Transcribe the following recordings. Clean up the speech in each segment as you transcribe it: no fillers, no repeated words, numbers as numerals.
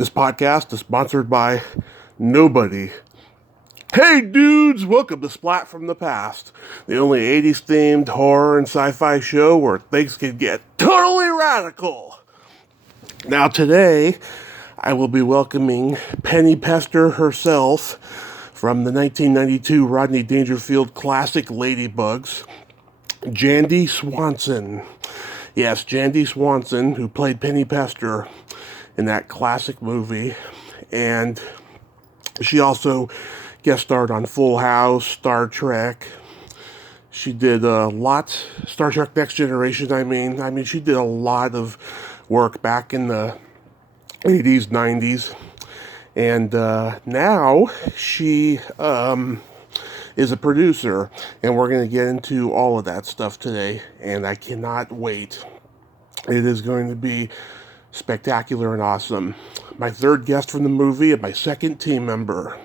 This podcast is sponsored by nobody. Hey dudes, welcome to Splat from the Past, the only 80s themed horror and sci-fi show where things can get totally radical. Now today, I will be welcoming Penny Pester herself from the 1992 Rodney Dangerfield classic Ladybugs, Jandy Swanson. Yes, Jandy Swanson, who played Penny Pester in that classic movie, and she also guest starred on Full House, Star Trek. She did a lot, Star Trek Next Generation, I mean, she did a lot of work back in the 80s, 90s, and now she is a producer, and we're going to get into all of that stuff today, and I cannot wait. It is going to be spectacular and awesome. My third guest from the movie and my second team member.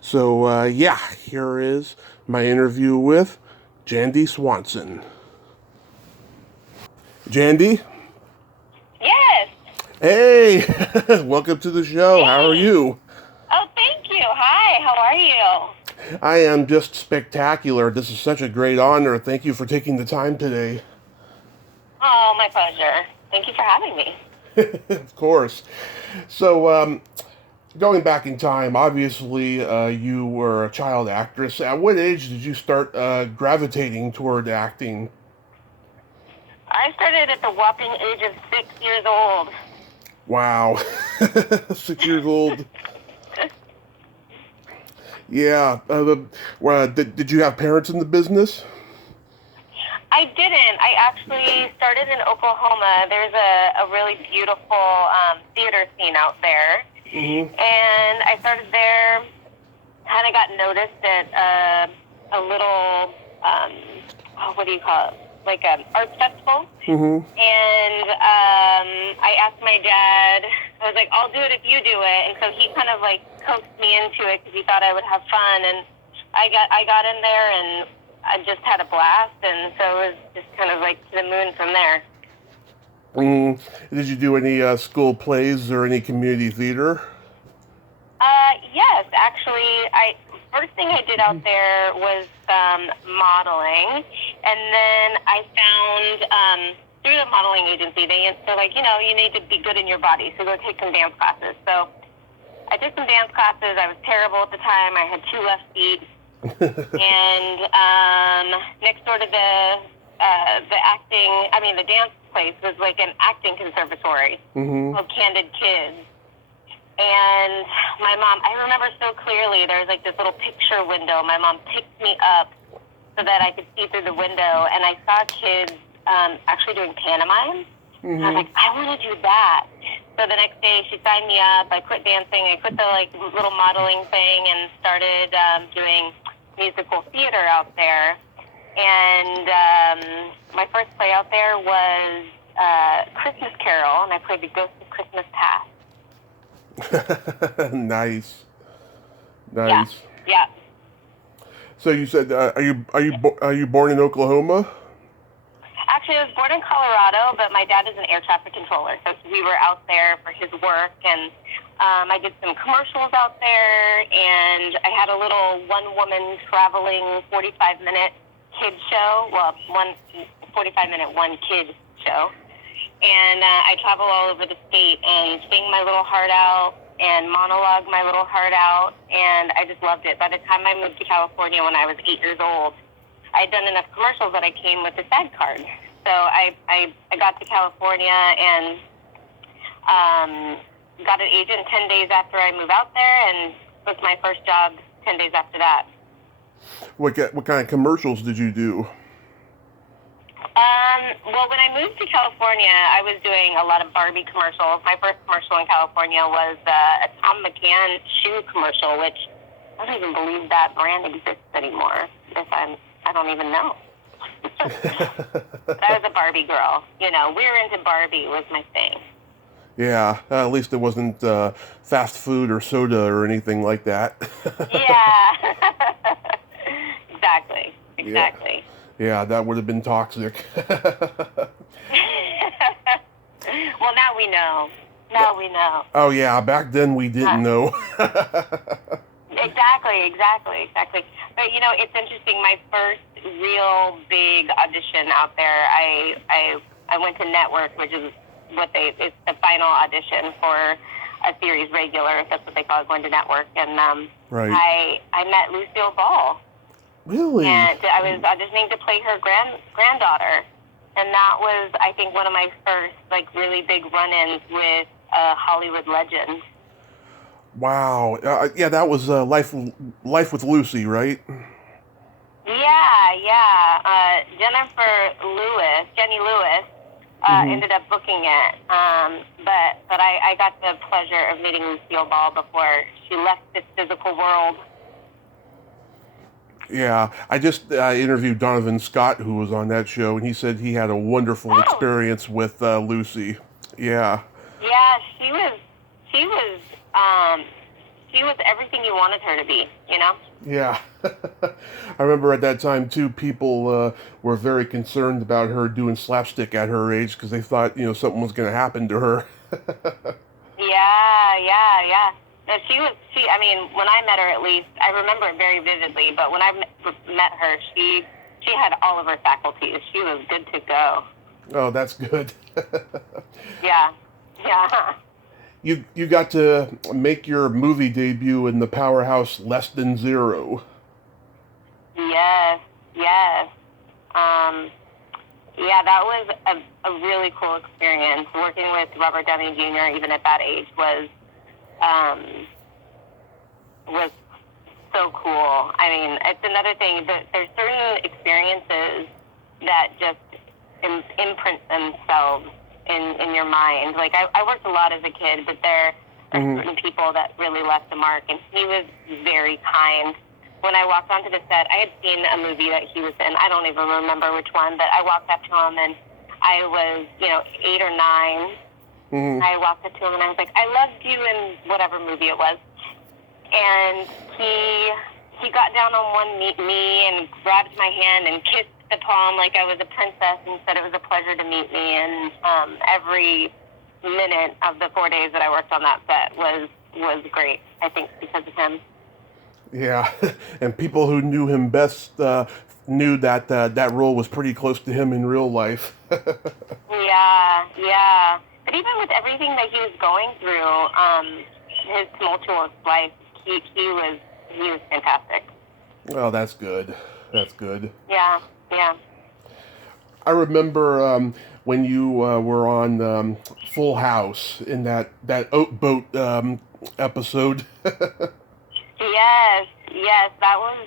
So, here is my interview with Jandy Swanson. Jandy? Yes. Hey, welcome to the show. Hey. How are you? Oh, thank you. Hi, how are you? I am just spectacular. This is such a great honor. Thank you for taking the time today. Oh, my pleasure. Thank you for having me. Of course. So, going back in time, obviously, you were a child actress. At what age did you start gravitating toward acting? I started at the whopping age of 6 years old. Wow. 6 years old. Yeah. Did you have parents in the business? I didn't. I actually started in Oklahoma. There's a really beautiful theater scene out there. Mm-hmm. And I started there, kind of got noticed at a little, what do you call it? Like an arts festival. Mm-hmm. And I asked my dad, I was like, I'll do it if you do it. And so he kind of like coaxed me into it because he thought I would have fun. And I got in there and I just had a blast. And so it was just kind of like to the moon from there. Did you do any school plays or any community theater? Yes, actually, first thing I did out there was modeling, and then I found through the modeling agency, they're like, you need to be good in your body, so go take some dance classes. So I took some dance classes. I was terrible at the time. I had 2 left feet, and next door to the dance place was like an acting conservatory called Candid Kids. And my mom, I remember so clearly, there was like this little picture window. My mom picked me up so that I could see through the window, and I saw kids actually doing pantomime. And I was like, I want to do that. So the next day, she signed me up. I quit dancing. I quit the little modeling thing and started doing musical theater out there. And my first play out there was Christmas Carol, and I played the Ghost of Christmas Past. Nice. Yeah. So you said, are you born in Oklahoma? Actually, I was born in Colorado, but my dad is an air traffic controller, so we were out there for his work, and I did some commercials out there, and I had a little one-woman traveling 45-minute kid show. Well, 45-minute one kid show. And I travel all over the state and sing my little heart out and monologue my little heart out, and I just loved it. By the time I moved to California when I was 8 years old, I had done enough commercials that I came with a SAG card. So I got to California and got an agent 10 days after I moved out there, and was my first job 10 days after that. What kind of commercials did you do? Well, when I moved to California, I was doing a lot of Barbie commercials. My first commercial in California was a Tom McCann shoe commercial, which I don't even believe that brand exists anymore. I don't even know. But I was a Barbie girl. We were into Barbie was my thing. Yeah, at least it wasn't fast food or soda or anything like that. Yeah. Exactly. Yeah, that would have been toxic. Well, now we know. Now we know. Oh yeah, back then we didn't know. Exactly. But it's interesting. My first real big audition out there, I went to Network, which is it's the final audition for a series regular, if that's what they call it, going to Network. And right. I met Lucille Ball. Really? And I was auditioning to play her granddaughter. And that was, I think, one of my first, really big run-ins with a Hollywood legend. Wow. Yeah, that was Life with Lucy, right? Yeah. Jenny Lewis, ended up booking it. But I got the pleasure of meeting Lucille Ball before she left this physical world. Yeah, I just interviewed Donovan Scott, who was on that show, and he said he had a wonderful experience with Lucy. Yeah. Yeah, she was everything you wanted her to be, Yeah. I remember at that time, too, people were very concerned about her doing slapstick at her age because they thought, something was going to happen to her. Yeah. No, I mean, when I met her, at least, I remember it very vividly, but when I met her, she had all of her faculties. She was good to go. Oh, that's good. Yeah. You got to make your movie debut in the powerhouse Less Than Zero. Yes. Yeah, that was a really cool experience. Working with Robert Downey Jr., even at that age, was so cool. I mean, it's another thing that there's certain experiences that just imprint themselves in your mind. Like, I worked a lot as a kid, but there are certain people that really left a mark, and he was very kind. When I walked onto the set, I had seen a movie that he was in. I don't even remember which one, but I walked up to him, and I was, 8 or 9. I walked up to him, and I was like, I loved you in whatever movie it was. And he got down on one knee and grabbed my hand and kissed the palm like I was a princess and said it was a pleasure to meet me. And every minute of the 4 days that I worked on that set was great, I think, because of him. Yeah, and people who knew him best knew that that role was pretty close to him in real life. Yeah. But even with everything that he was going through, his tumultuous life, he was fantastic. Well, that's good. Yeah. I remember when you were on Full House in that oat boat episode. Yes, that was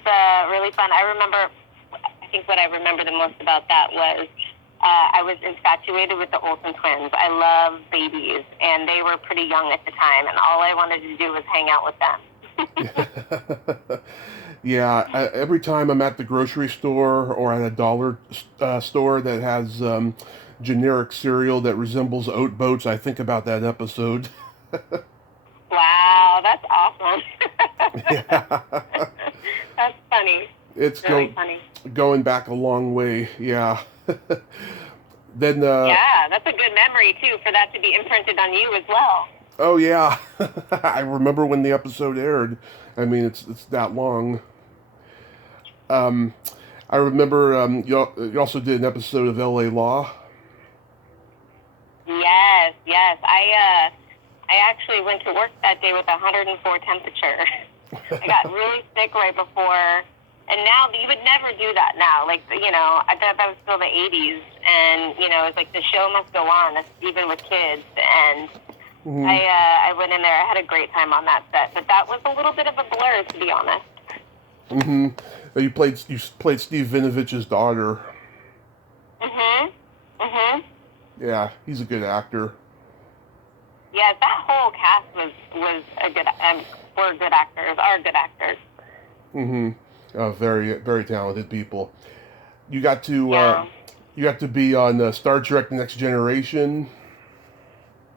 really fun. I think what I remember the most about that was I was infatuated with the Olsen twins. I love babies, and they were pretty young at the time, and all I wanted to do was hang out with them. Yeah, every time I'm at the grocery store or at a dollar store that has generic cereal that resembles oat boats, I think about that episode. Wow, that's awesome. Yeah. That's funny. It's really funny. Going back a long way, yeah. Then yeah, that's a good memory too, for that to be imprinted on you as well. Oh yeah, I remember when the episode aired. I mean, it's that long. I remember you also did an episode of L.A. Law. Yes. I actually went to work that day with 104 temperature. I got really sick right before, and now you would never do that now. Like, I thought that was still the 80s, and, it's like the show must go on, even with kids, and I went in there. I had a great time on that set, but that was a little bit of a blur, to be honest. You played Steve Vinovich's daughter. Yeah, he's a good actor. Yeah, that whole cast was a good. Were good actors. Are good actors. Very, very talented people. You got to be on Star Trek: Next Generation.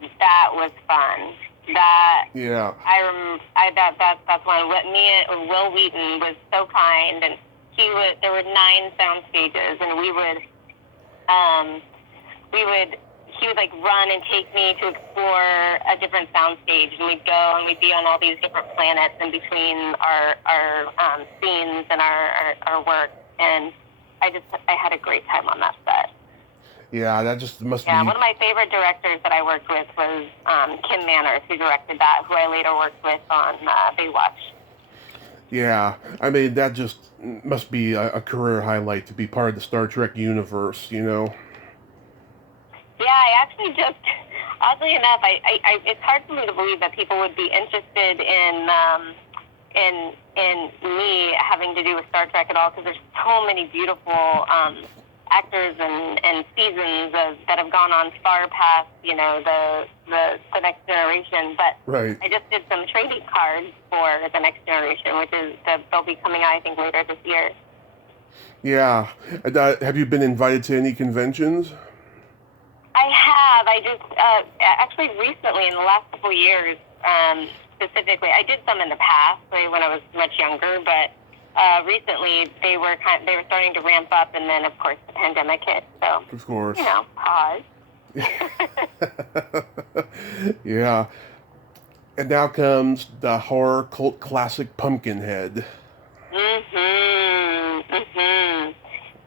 That was fun. Yeah. That's one. Will Wheaton was so kind, and there were 9 sound stages, and he would like run and take me to explore a different soundstage, and we'd go and we'd be on all these different planets in between our scenes and our work, and I had a great time on that set. Yeah, that just must be... Yeah, one of my favorite directors that I worked with was Kim Manners, who directed that, who I later worked with on Baywatch. Yeah, I mean, that just must be a career highlight to be part of the Star Trek universe, you know? Yeah, I actually just, oddly enough, I it's hard for me to believe that people would be interested in me having to do with Star Trek at all, because there's so many beautiful actors and seasons that have gone on far past, you know, the Next Generation. But right. I just did some trading cards for the Next Generation, which is they'll be coming out, I think, later this year. Yeah. Have you been invited to any conventions? I have. I just actually recently, in the last couple of years, specifically, I did some in the past, like when I was much younger, but recently they were starting to ramp up, and then of course the pandemic hit. So of course, you know, pause. Yeah. And now comes the horror cult classic Pumpkinhead.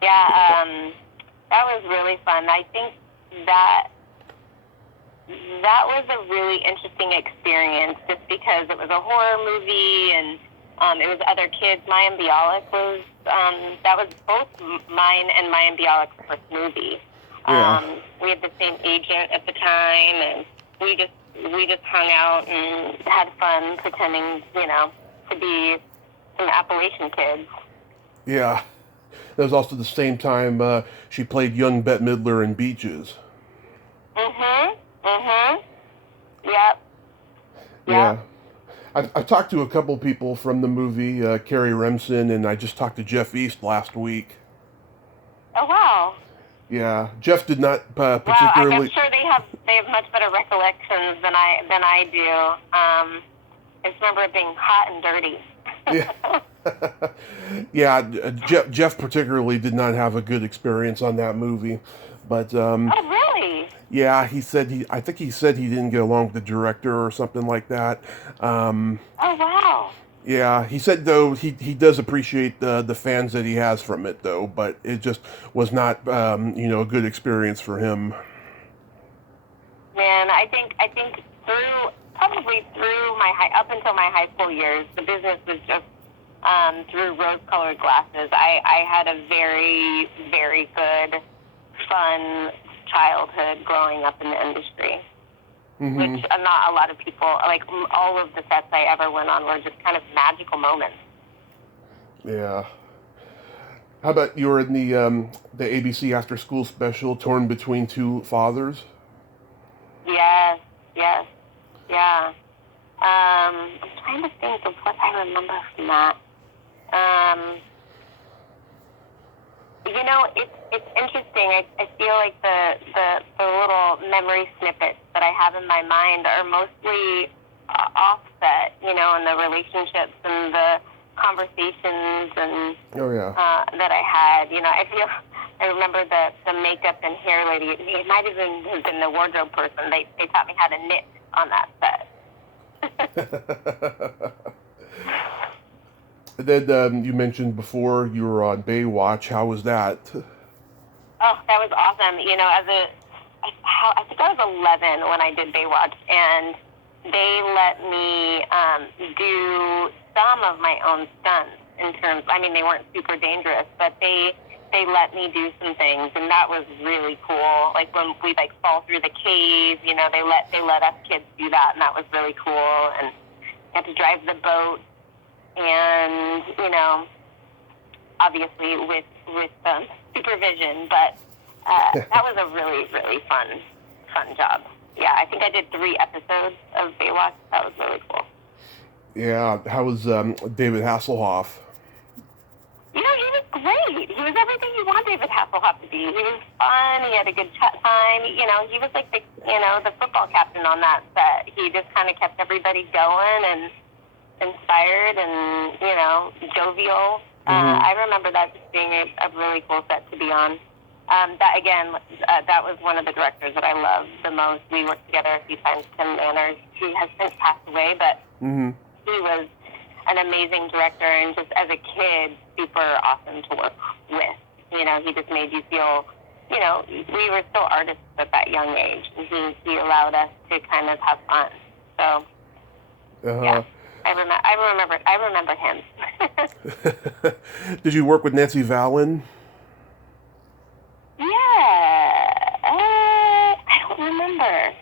Yeah, that was really fun. I think that was a really interesting experience, just because it was a horror movie and it was other kids. Mayim Bialik was that was both mine and Mayim Bialik's first movie. Yeah. We had the same agent at the time, and we just hung out and had fun pretending, you know, to be some Appalachian kids. Yeah. That was also the same time she played young Bette Midler in Beaches. Yep. Yeah. I talked to a couple people from the movie, Carrie Remsen, and I just talked to Jeff East last week. Oh, wow. Yeah, Jeff did not particularly... Well, I'm sure they have much better recollections than I do. I just remember it being hot and dirty. Yeah, Jeff particularly did not have a good experience on that movie, but oh, really? Yeah, I think he said he didn't get along with the director or something like that. Oh, wow. Yeah, he said though he does appreciate the fans that he has from it though, but it just was not you know, a good experience for him. Man, I think probably through up until my high school years, the business was just through rose-colored glasses. I had a very, very good, fun childhood growing up in the industry, which not a lot of people, like all of the sets I ever went on were just kind of magical moments. Yeah. How about you were in the ABC After School special, Torn Between Two Fathers? Yes, yeah. I'm trying to think of what I remember from that. You know, it's interesting. I feel like the little memory snippets that I have in my mind are mostly offset, you know, in the relationships and the conversations and that I had. You know, I remember the makeup and hair lady. It might even have been the wardrobe person. They taught me how to knit on that set. Then you mentioned before you were on Baywatch. How was that? Oh, that was awesome. You know, I think I was 11 when I did Baywatch, and they let me do some of my own stunts in terms, I mean, they weren't super dangerous, but they let me do some things, and that was really cool. Like when we fall through the cave, you know, they let us kids do that, and that was really cool. And I had to drive the boat, and you know, obviously with supervision, but that was a really, really fun job. Yeah, I think I did 3 episodes of Baywatch. That was really cool. Yeah, how was David Hasselhoff? You know, he was great. He was everything you want David Hasselhoff to be. He was fun. He had a good time. You know, he was like the football captain on that set. He just kind of kept everybody going and inspired and, you know, jovial. I remember that just being a really cool set to be on. That again, that was one of the directors that I loved the most. We worked together a few times. Tim Manners, he has since passed away, but he was an amazing director, and just as a kid, super awesome to work with. You know, he just made you feel, you know, we were still artists at that young age, and he allowed us to kind of have fun. So, yeah, I remember him. Did you work with Nancy Vallon? Yeah, I don't remember.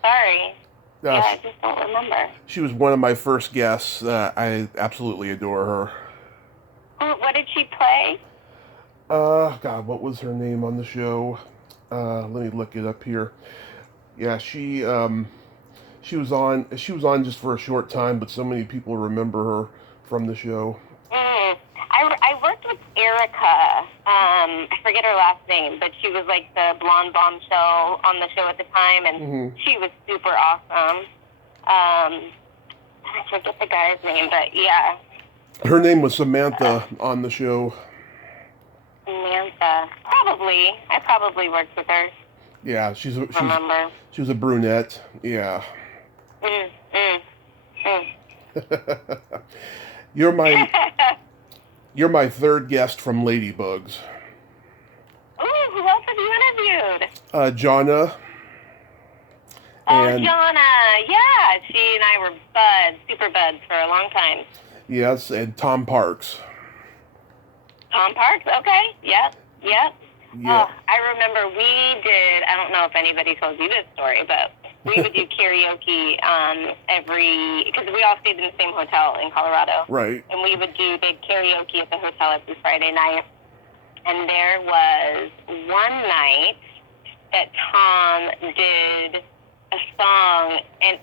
Sorry. Yeah, I just don't remember. She was one of my first guests. I absolutely adore her. What did she play? God, what was her name on the show? Let me look it up here. Yeah, she was on just for a short time, but so many people remember her from the show. I worked with Erica. I forget her last name, but she was like the blonde bombshell on the show at the time, and she was super awesome. I forget the guy's name, but yeah. Her name was Samantha on the show. Samantha. Probably. I probably worked with her. Yeah, she was a brunette. Yeah. You're my third guest from Ladybugs. Ooh, who else have you interviewed? Jonna. Jonna. Yeah, she and I were super buds for a long time. Yes, and Tom Parks. Tom Parks, okay. Yep. Yeah. Oh, I remember I don't know if anybody told you this story, but we would do karaoke because we all stayed in the same hotel in Colorado. Right. And we would do big karaoke at the hotel every Friday night. And there was one night that Tom did a song, and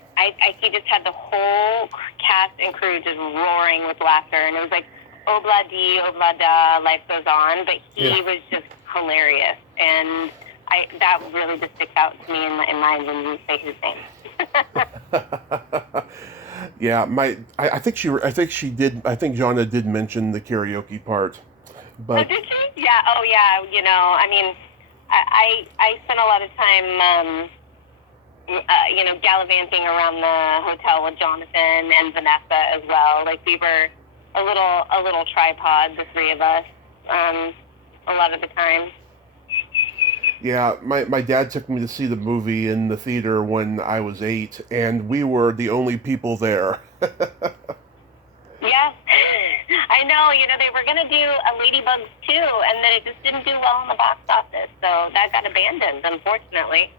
he just had the whole cast and crew just roaring with laughter. And it was like, obla di, obla da, life goes on. But he was just hilarious. And that really just sticks out to me in mind when you say his name. Yeah, I think Jonna did mention the karaoke part. But did she? Yeah. Oh, yeah. You know, I mean, I spent a lot of time, gallivanting around the hotel with Jonathan and Vanessa as well. Like, we were a little tripod, the three of us, a lot of the time. Yeah, my dad took me to see the movie in the theater when I was 8, and we were the only people there. Yeah, I know. You know, they were going to do a Ladybugs 2, and then it just didn't do well in the box office, so that got abandoned, unfortunately.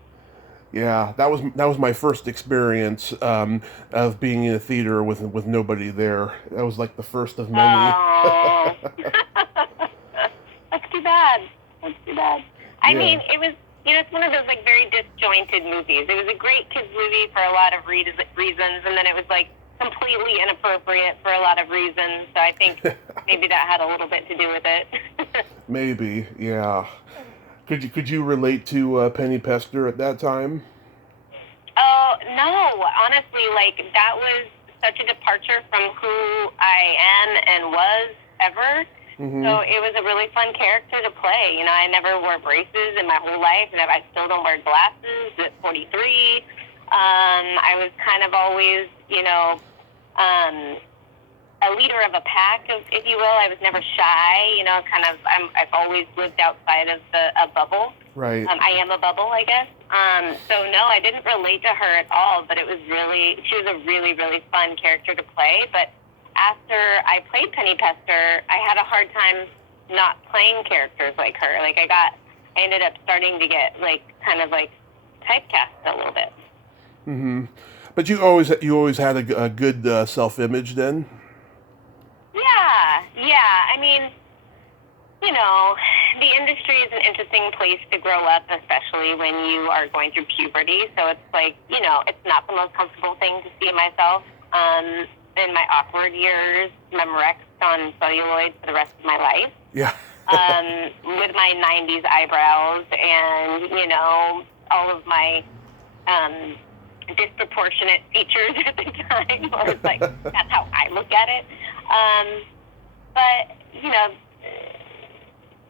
Yeah, that was my first experience of being in a theater with nobody there. That was like the first of many. Oh. That's too bad. I mean, it was, it's one of those, like, very disjointed movies. It was a great kids movie for a lot of reasons, and then it was, like, completely inappropriate for a lot of reasons. So I think maybe that had a little bit to do with it. Maybe, yeah. Could you relate to Penny Pester at that time? Oh, no. Honestly, like, that was such a departure from who I am and was ever. Mm-hmm. So it was a really fun character to play. You know, I never wore braces in my whole life, and I still don't wear glasses at 43. I was kind of always, a leader of a pack, if you will. I was never shy, I've always lived outside of a bubble. Right. I am a bubble, I guess. So no, I didn't relate to her at all, but she was a really, really fun character to play. But after I played Penny Pester, I had a hard time not playing characters like her. Like, I ended up starting to get, typecast a little bit. Mm-hmm. But you always had a good self-image then? Yeah. I mean, the industry is an interesting place to grow up, especially when you are going through puberty. So it's like, it's not the most comfortable thing to see myself. In my awkward years, Memorexed on celluloid for the rest of my life. Yeah. With my 90s eyebrows and, all of my disproportionate features at the time. Or it's like, that's how I look at it. But,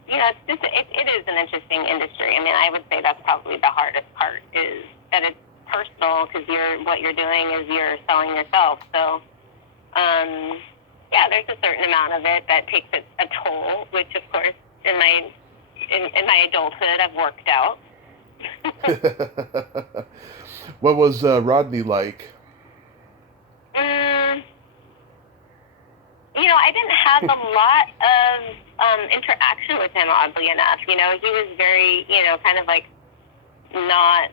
it's just it is an interesting industry. I mean, I would say that's probably the hardest part is that it's personal because what you're doing is you're selling yourself. So, yeah, there's a certain amount of it that takes a toll, which of course in my adulthood I've worked out. What was Rodney like? I didn't have a lot of interaction with him, oddly enough. He was very, kind of like not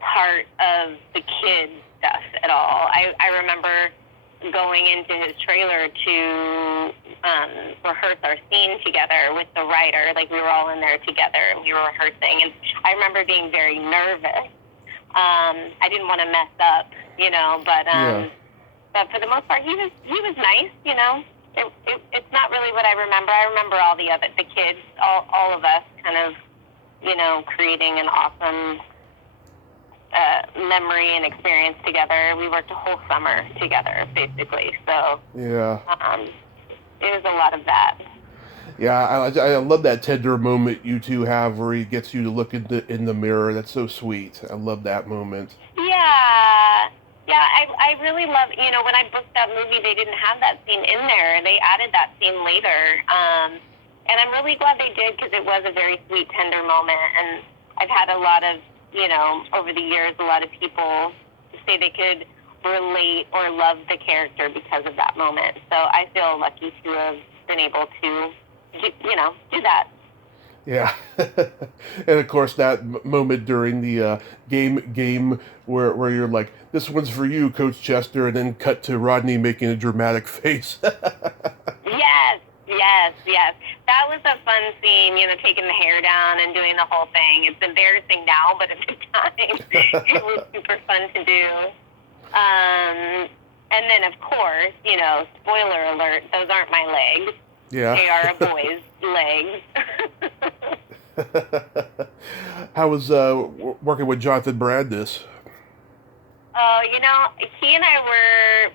part of the kids stuff at all. I remember going into his trailer to rehearse our scene together with the writer. Like, we were all in there together and we were rehearsing. And I remember being very nervous. I didn't want to mess up, but for the most part, he was nice, It's not really what I remember. I remember all the kids, all of us kind of, creating an awesome memory and experience together. We worked a whole summer together, basically. So yeah, it was a lot of that. Yeah, I love that tender moment you two have where he gets you to look in the mirror. That's so sweet. I love that moment. Yeah, I really love, when I booked that movie, they didn't have that scene in there. They added that scene later. And I'm really glad they did because it was a very sweet, tender moment. And I've had a lot of, over the years, a lot of people say they could relate or love the character because of that moment. So I feel lucky to have been able to, do that. Yeah, and of course that moment during the game where you're like, "This one's for you, Coach Chester," and then cut to Rodney making a dramatic face. Yes. That was a fun scene, taking the hair down and doing the whole thing. It's embarrassing now, but at the time, it was super fun to do. And then, of course, spoiler alert, those aren't my legs. Yeah. They are a boy's legs. How was working with Jonathan Brandis? Oh, he and I were,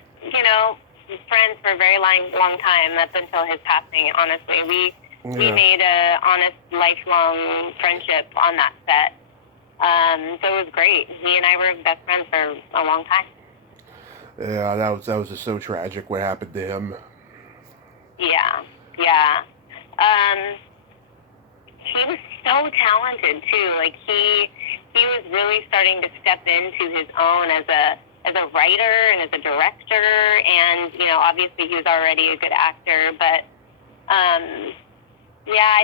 friends for a very long time, up until his passing, honestly. We made a honest, lifelong friendship on that set. So it was great. He and I were best friends for a long time. Yeah, that was just so tragic what happened to him. Yeah. He was so talented too. Like he was really starting to step into his own as a writer and as a director, and obviously he was already a good actor. But I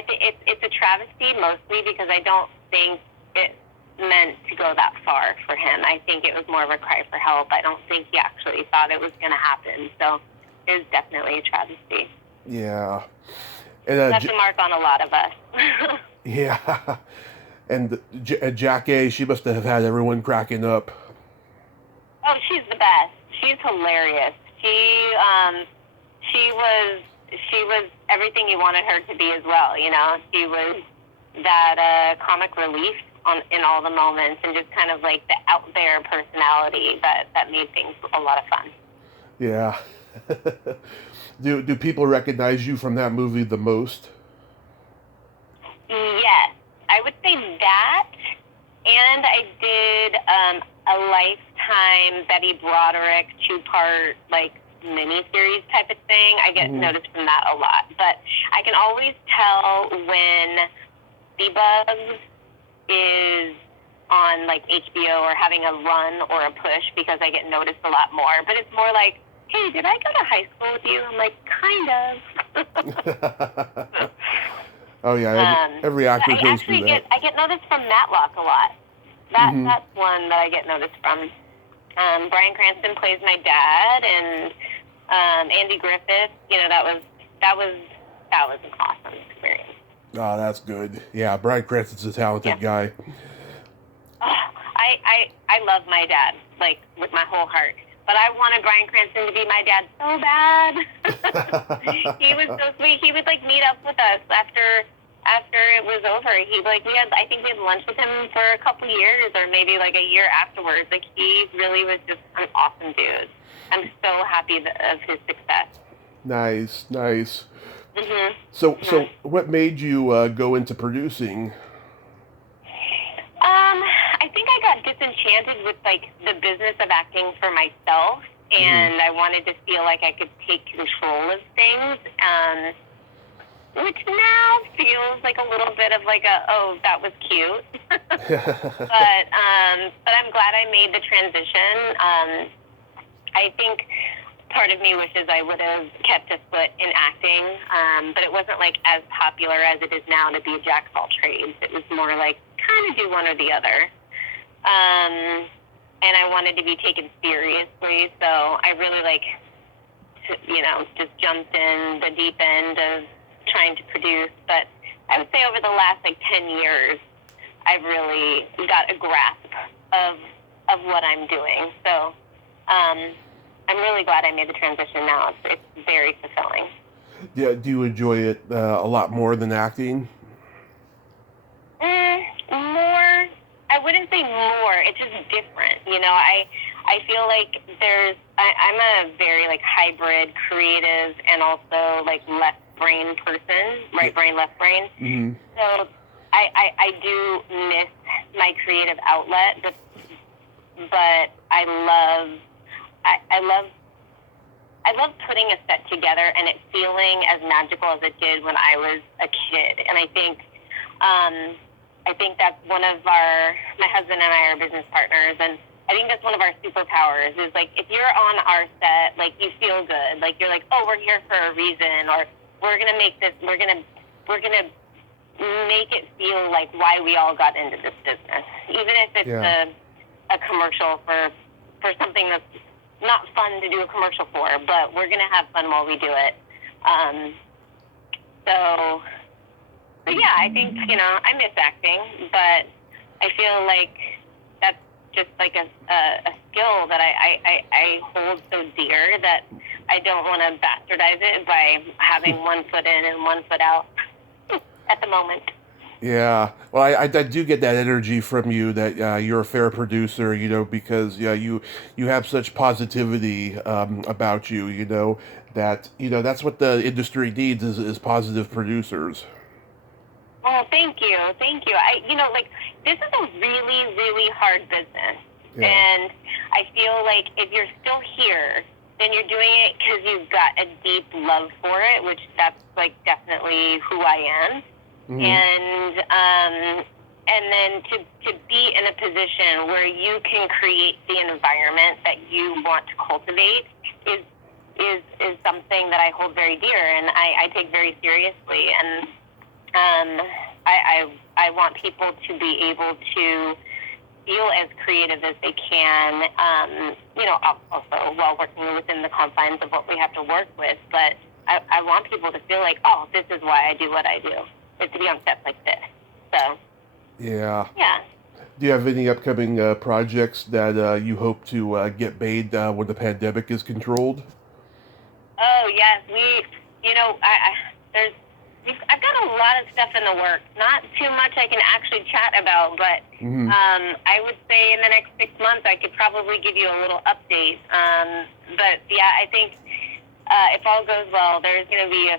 think it's a travesty mostly because I don't think it meant to go that far for him. I think it was more of a cry for help. I don't think he actually thought it was going to happen. So it was definitely a travesty. Yeah. And left a mark on a lot of us. Yeah. And Jack A, she must have had everyone cracking up. Oh, she's the best. She's hilarious. She was everything you wanted her to be as well, She was that comic relief in all the moments, and just kind of like the out there personality that made things a lot of fun. Yeah. Do people recognize you from that movie the most? Yes, I would say that, and I did a Lifetime Betty Broderick 2-part mini-series type of thing. I get noticed from that a lot, but I can always tell when Ladybugs is on HBO or having a run or a push because I get noticed a lot more. But it's more like, hey, did I go to high school with you? I'm like, kind of. Oh yeah, every actor goes through that. I get noticed from Matlock a lot. That's one that I get noticed from. Bryan Cranston plays my dad, and Andy Griffith. That was an awesome experience. Oh, that's good. Yeah, Bryan Cranston's a talented guy. I love my dad, with my whole heart. But I wanted Bryan Cranston to be my dad so bad. He was so sweet. He would meet up with us after it was over. I think we had lunch with him for a couple years, or maybe a year afterwards. He really was just an awesome dude. I'm so happy of his success. Nice. Mhm. So what made you go into producing? I think I got disenchanted with like the business of acting for myself, and I wanted to feel like I could take control of things. Which now feels like a little bit of like a, oh, that was cute. But I'm glad I made the transition. I think part of me wishes I would have kept a foot in acting, but it wasn't like as popular as it is now to be a jack of all trades. It was more like kind of do one or the other. And I wanted to be taken seriously, so I really just jumped in the deep end of trying to produce. But I would say over the last 10 years, I've really got a grasp of what I'm doing. So I'm really glad I made the transition now. It's very fulfilling. Yeah, do you enjoy it a lot more than acting? More, I wouldn't say more. It's just different. I feel like I'm a very hybrid creative and also left brain person, right brain, left brain. Mm-hmm. So I do miss my creative outlet, but I love putting a set together and it feeling as magical as it did when I was a kid. And I think that's one of my husband and I are business partners, and I think that's one of our superpowers is if you're on our set, you feel good. You're oh, we're here for a reason, or we're going to make this, we're going to make it feel like why we all got into this business. Even if it's a commercial for something that's not fun to do a commercial for, but we're going to have fun while we do it. So yeah, I think, I miss acting, but I feel like that's just a skill that I hold so dear that I don't want to bastardize it by having one foot in and one foot out at the moment. Yeah, well, I do get that energy from you that you're a fair producer, because you have such positivity about you, that that's what the industry needs is positive producers. Oh, thank you. This is a really, really hard business. Yeah. And I feel like if you're still here, then you're doing it because you've got a deep love for it, which that's definitely who I am. Mm-hmm. And then to be in a position where you can create the environment that you want to cultivate is something that I hold very dear and I take very seriously. And I want people to be able to feel as creative as they can, also while working within the confines of what we have to work with. But I want people to feel like, oh, this is why I do what I do, is to be on sets like this. So. Yeah. Yeah. Do you have any upcoming projects that you hope to get made when the pandemic is controlled? Oh, yes. I've got a lot of stuff in the works. Not too much I can actually chat about, but I would say in the next 6 months I could probably give you a little update. But yeah, I think if all goes well, there's going to be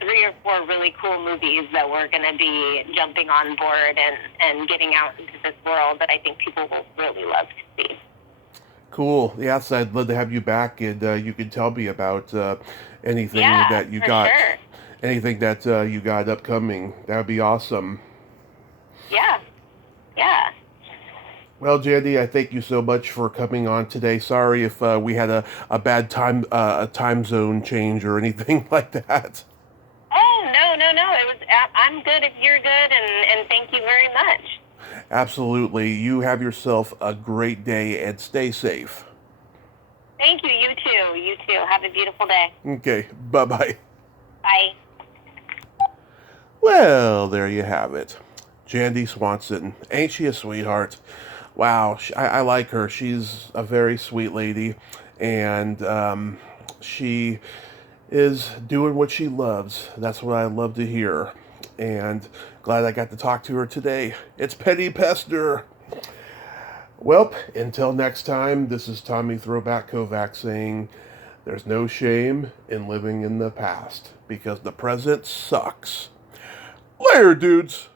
3 or 4 really cool movies that we're going to be jumping on board and getting out into this world that I think people will really love to see. Cool. Yes, I'd love to have you back, and you can tell me about anything that you got. Sure. Anything that you got upcoming. That would be awesome. Yeah. Yeah. Well, Jandy, I thank you so much for coming on today. Sorry if we had a bad time zone change or anything like that. Oh, no. I'm good if you're good, and thank you very much. Absolutely. You have yourself a great day and stay safe. Thank you. You too. You too. Have a beautiful day. Okay. Bye-bye. Bye. Well, there you have it. Jandy Swanson. Ain't she a sweetheart? Wow, I like her. She's a very sweet lady, and she is doing what she loves. That's what I love to hear, and glad I got to talk to her today. It's Penny Pester. Well, until next time, this is Tommy Throwback Kovac saying, there's no shame in living in the past. because the present sucks. Later, dudes.